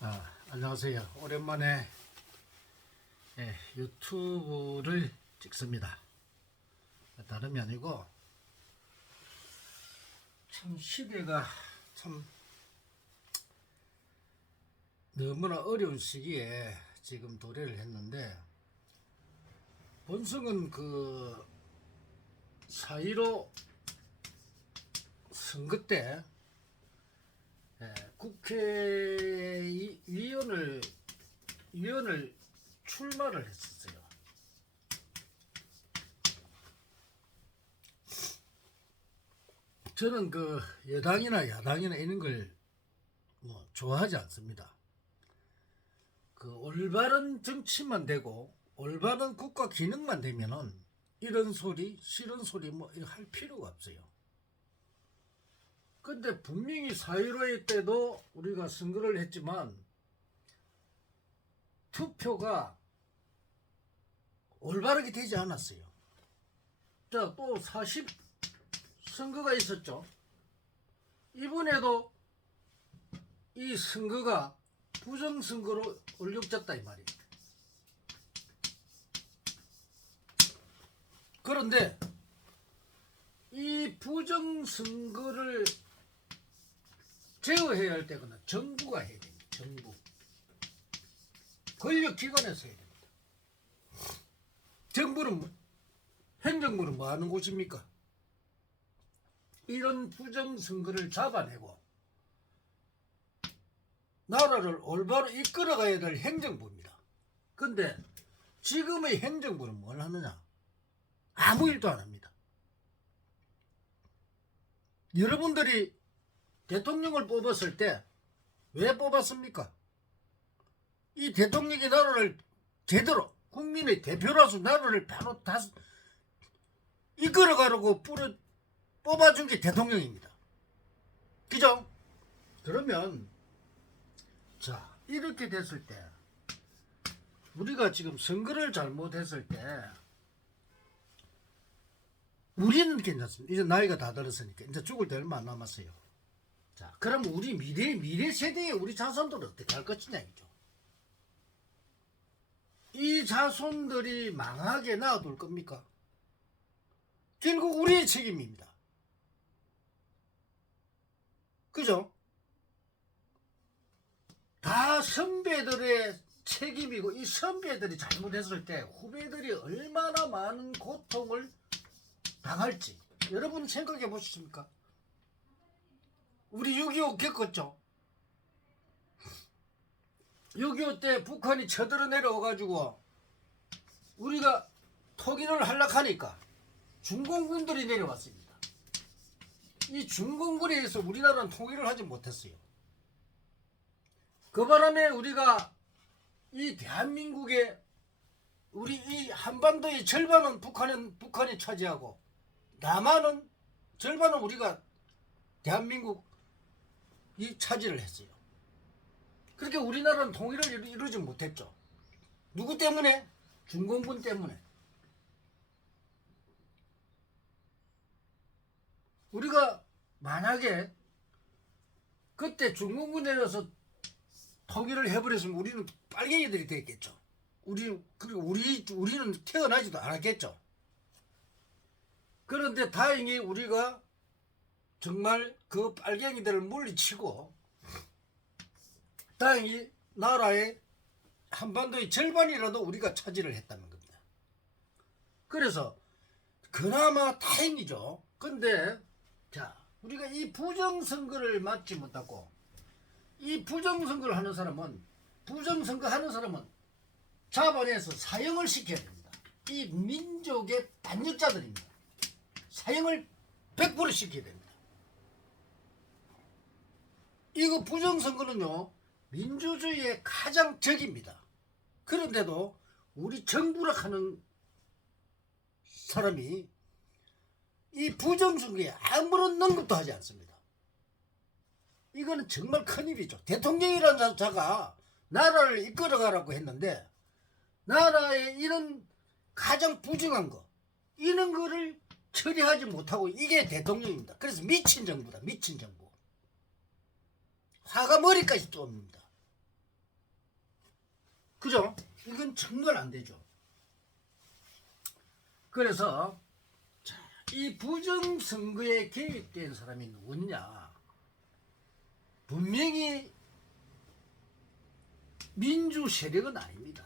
안녕하세요. 오랜만에 유튜브를 찍습니다. 다름이 아니고 참 시대가 참 너무나 어려운 시기에 지금 도래를 했는데, 본성은 그 4.15 선거 때 국회의원을 출마를 했었어요. 저는 그 여당이나 야당이나 이런 걸 좋아하지 않습니다. 그 올바른 정치만 되고 올바른 국가 기능만 되면은 이런 소리 싫은 소리 할 필요가 없어요. 근데 분명히 4.15 때도 우리가 선거를 했지만 투표가 올바르게 되지 않았어요. 자, 또 40 선거가 있었죠. 이번에도 이 선거가 부정선거로 올려졌다 이 말이에요. 그런데 이 부정선거를 제어해야 할 때는 정부가 해야 됩니다. 정부. 권력기관에서 해야 됩니다. 행정부는 뭐 하는 곳입니까? 이런 부정선거를 잡아내고 나라를 올바로 이끌어가야 될 행정부입니다. 근데 지금의 행정부는 뭘 하느냐? 아무 일도 안 합니다. 여러분들이 대통령을 뽑았을 때 왜 뽑았습니까? 이 대통령이 나라를 제대로 국민의 대표로서 나라를 바로 이끌어가려고 뽑아준 게 대통령입니다. 그죠? 그러면 자, 이렇게 됐을 때 우리가 지금 선거를 잘못했을 때 우리는 괜찮습니다. 이제 나이가 다 들었으니까 이제 죽을 때 얼마 안 남았어요. 자, 그럼 우리 미래 세대의 우리 자손들은 어떻게 할 것이냐 이죠. 이 자손들이 망하게 놔둘 겁니까? 결국 우리의 책임입니다. 그죠? 다 선배들의 책임이고, 이 선배들이 잘못했을 때 후배들이 얼마나 많은 고통을 당할지 여러분 생각해 보셨습니까? 우리 6.25 겪었죠. 6.25 때 북한이 쳐들어 내려와가지고 우리가 통일을 하려고 하니까 중공군들이 내려왔습니다. 이 중공군에 의해서 우리나라는 통일을 하지 못했어요. 그 바람에 우리가 이 대한민국의 우리 이 한반도의 절반은 북한이 차지하고 남한은 절반은 우리가 대한민국이 차지를 했어요. 그렇게 우리나라는 통일을 이루지 못했죠. 누구 때문에? 중공군 때문에. 우리가 만약에 그때 중공군에 의해서 통일을 해버렸으면 우리는 빨갱이들이 됐겠죠. 우리는 태어나지도 않았겠죠. 그런데 다행히 우리가 정말 그 빨갱이들을 물리치고 다행히 나라의 한반도의 절반이라도 우리가 차지를 했다는 겁니다. 그래서 그나마 다행이죠. 근데 자, 우리가 이 부정선거를 막지 못하고 이 부정선거를 하는 사람은 잡아내서 사형을 시켜야 됩니다. 이 민족의 반역자들입니다. 사형을 100% 시켜야 됩니다. 이거 부정선거는요 민주주의의 가장 적입니다. 그런데도 우리 정부라 하는 사람이 이 부정선거에 아무런 언급도 하지 않습니다. 이거는 정말 큰일이죠. 대통령이라는 자가 나라를 이끌어가라고 했는데 나라의 이런 가장 부정한 거 이런 거를 처리하지 못하고 이게 대통령입니다. 그래서 미친 정부다. 미친 정부. 화가 머리까지 똠습니다. 그죠? 이건 정말 안 되죠. 그래서 이 부정선거에 개입된 사람이 누구냐? 분명히 민주 세력은 아닙니다.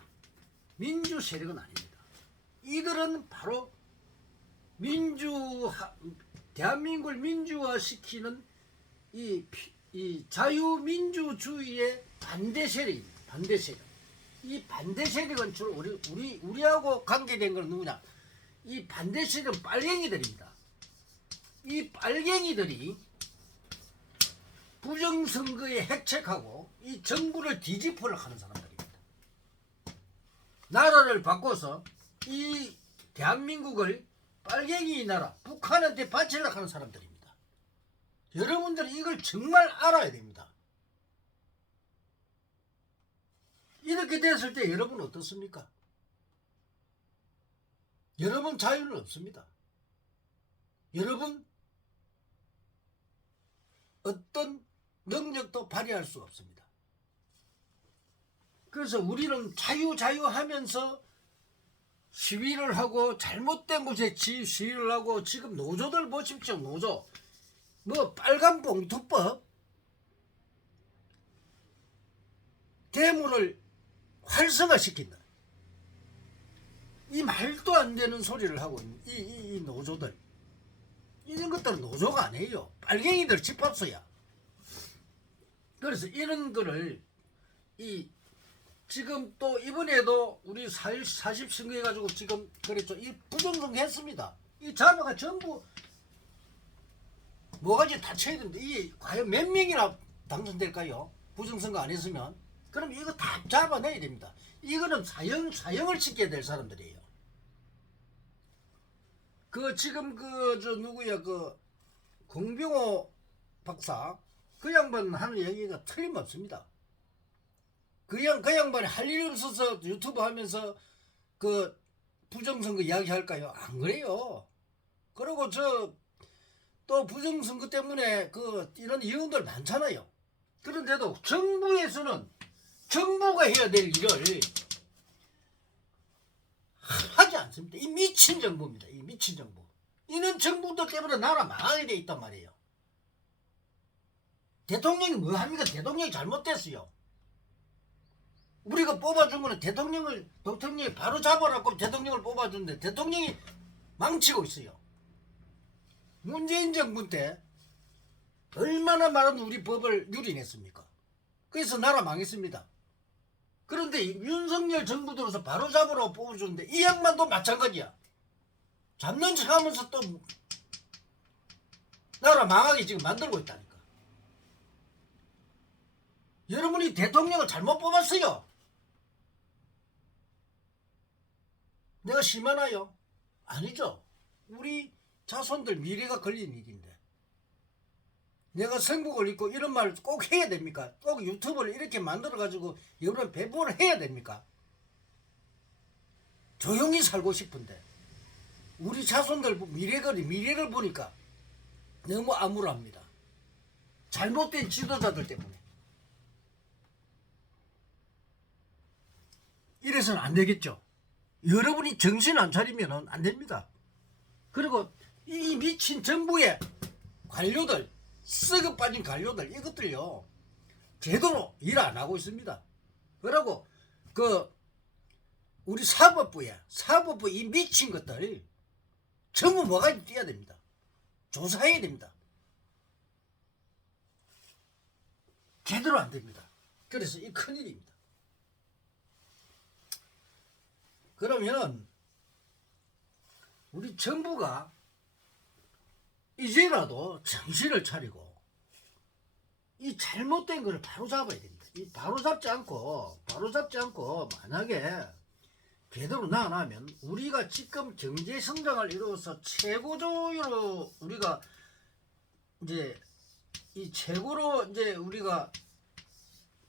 민주 세력은 아닙니다. 이들은 바로 대한민국을 민주화시키는 이 자유민주주의의 반대 세력입니다. 반대 세력. 이 반대 세력은 주로 우리하고 관계된 건 누구냐? 이 반대 세력은 빨갱이들입니다. 이 빨갱이들이 부정선거에 핵책하고 이 정부를 뒤집으려 하는 사람들입니다. 나라를 바꿔서 이 대한민국을 빨갱이 나라 북한한테 바치려고 하는 사람들입니다. 여러분들은 이걸 정말 알아야 됩니다. 이렇게 됐을 때 여러분 어떻습니까? 여러분 자유는 없습니다. 여러분 어떤 능력도 발휘할 수 없습니다. 그래서 우리는 자유 하면서 시위를 하고 잘못된 곳에 시위를 하고 지금 노조들 보십시오. 노조 뭐 빨간 봉투법 대문을 활성화시킨다. 이 말도 안 되는 소리를 하고 있는 이 노조들 이런 것들은 노조가 아니에요. 빨갱이들 집합소야. 그래서 이런 거를 지금 또 이번에도 우리 40 선거해가지고 지금 그랬죠. 이 부정선거 했습니다. 이 자료가 전부 뭐가지 다 쳐야 되는데 이 과연 몇 명이나 당선될까요? 부정선거 안 했으면. 그럼 이거 다 잡아내야 됩니다. 이거는 사형을 시켜야 될 사람들이에요. 지금 누구야 공병호 박사 그 양반 하는 얘기가 틀림없습니다. 그 양반이 할 일이 없어서 유튜브 하면서 부정선거 이야기 할까요? 안 그래요. 그리고 또 부정선거 때문에 이런 이유들 많잖아요. 그런데도 정부에서는 정부가 해야 될 일을 하지 않습니다. 이 미친 정부입니다. 이 미친 정부. 이런 정부들 때문에 나라 망하게 돼 있단 말이에요. 대통령이 뭐 합니까? 대통령이 잘못됐어요. 우리가 뽑아준 거는 대통령이 바로 잡아라고 대통령을 뽑아주는데 대통령이 망치고 있어요. 문재인 정부 때 얼마나 많은 우리 법을 유린했습니까? 그래서 나라 망했습니다. 그런데 윤석열 정부 들어서 바로 잡으라고 뽑아주는데 이 양반도 마찬가지야. 잡는 척 하면서 또 나라 망하게 지금 만들고 있다니까. 여러분이 대통령을 잘못 뽑았어요. 내가 심하나요? 아니죠. 우리 자손들 미래가 걸린 일인데 내가 선곡을 읽고 이런 말을 꼭 해야 됩니까? 꼭 유튜브를 이렇게 만들어가지고 여러분 배포를 해야 됩니까? 조용히 살고 싶은데 우리 자손들 미래를 보니까 너무 암울합니다. 잘못된 지도자들 때문에. 이래서는 안 되겠죠. 여러분이 정신 안 차리면 안 됩니다. 그리고 이 미친 정부의 관료들 썩어 빠진 관료들 이것들요 제대로 일 안 하고 있습니다. 그리고 우리 사법부 이 미친 것들 전부 뭐가지 뛰어야 됩니다. 조사해야 됩니다. 제대로 안 됩니다. 그래서 이 큰일입니다. 그러면 우리 정부가 이제라도 정신을 차리고 이 잘못된 거를 바로잡아야 됩니다. 이 바로잡지 않고 만약에 제대로 나가면 우리가 지금 경제 성장을 이루어서 최고조로 우리가 이제 최고로 우리가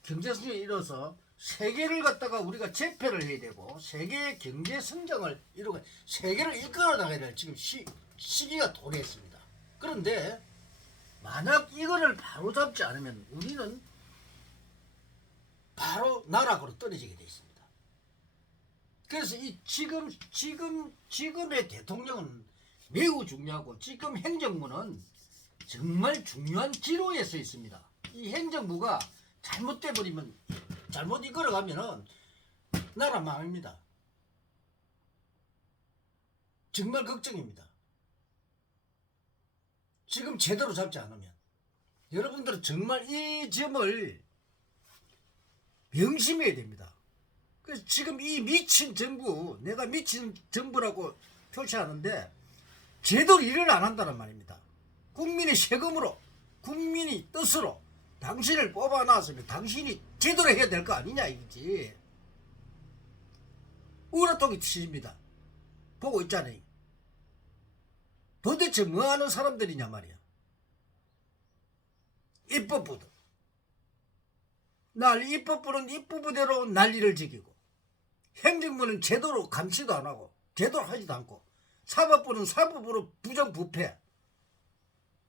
경제 성장을 이루어서 세계를 갖다가 우리가 제패를 해야 되고 세계의 경제 성장을 이루고 세계를 이끌어 나가야 될 지금 시기가 도래했습니다. 그런데 만약 이거를 바로 잡지 않으면 우리는 바로 나락으로 떨어지게 돼 있습니다. 그래서 이 지금의 대통령은 매우 중요하고 지금 행정부는 정말 중요한 기로에 서 있습니다. 이 행정부가 잘못돼 버리면 잘못 이끌어가면은 나라 망합니다. 정말 걱정입니다. 지금 제대로 잡지 않으면 여러분들은 정말 이 점을 명심해야 됩니다. 그래서 지금 이 미친 정부, 내가 미친 정부라고 표시하는데 제대로 일을 안 한다는 말입니다. 국민의 세금으로, 국민의 뜻으로 당신을 뽑아놨으면 당신이 제대로 해야 될 거 아니냐 이거지. 우라통이 튀집니다. 보고 있잖아요. 도대체 뭐하는 사람들이냐 말이야. 입법부들. 입법부는 입법부대로 난리를 지키고 행정부는 제대로 감시도 안 하고 제대로 하지도 않고 사법부는 사법부로 부정부패.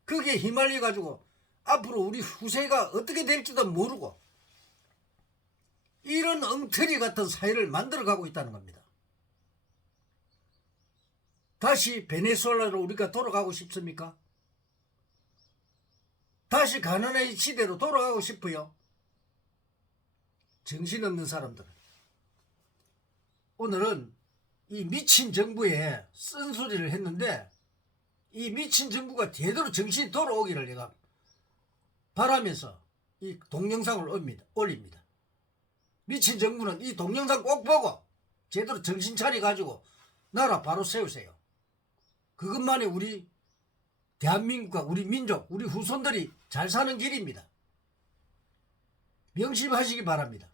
거기에 휘말려 가지고 앞으로 우리 후세가 어떻게 될지도 모르고 이런 엉터리 같은 사회를 만들어가고 있다는 겁니다. 다시 베네수엘라로 우리가 돌아가고 싶습니까? 다시 가난의 시대로 돌아가고 싶어요? 정신없는 사람들. 오늘은 이 미친 정부에 쓴소리를 했는데 이 미친 정부가 제대로 정신이 돌아오기를 내가 바라면서 이 동영상을 올립니다. 미친 정부는 이 동영상 꼭 보고 제대로 정신 차려가지고 나라 바로 세우세요. 그것만이 우리 대한민국과 우리 민족, 우리 후손들이 잘 사는 길입니다. 명심하시기 바랍니다.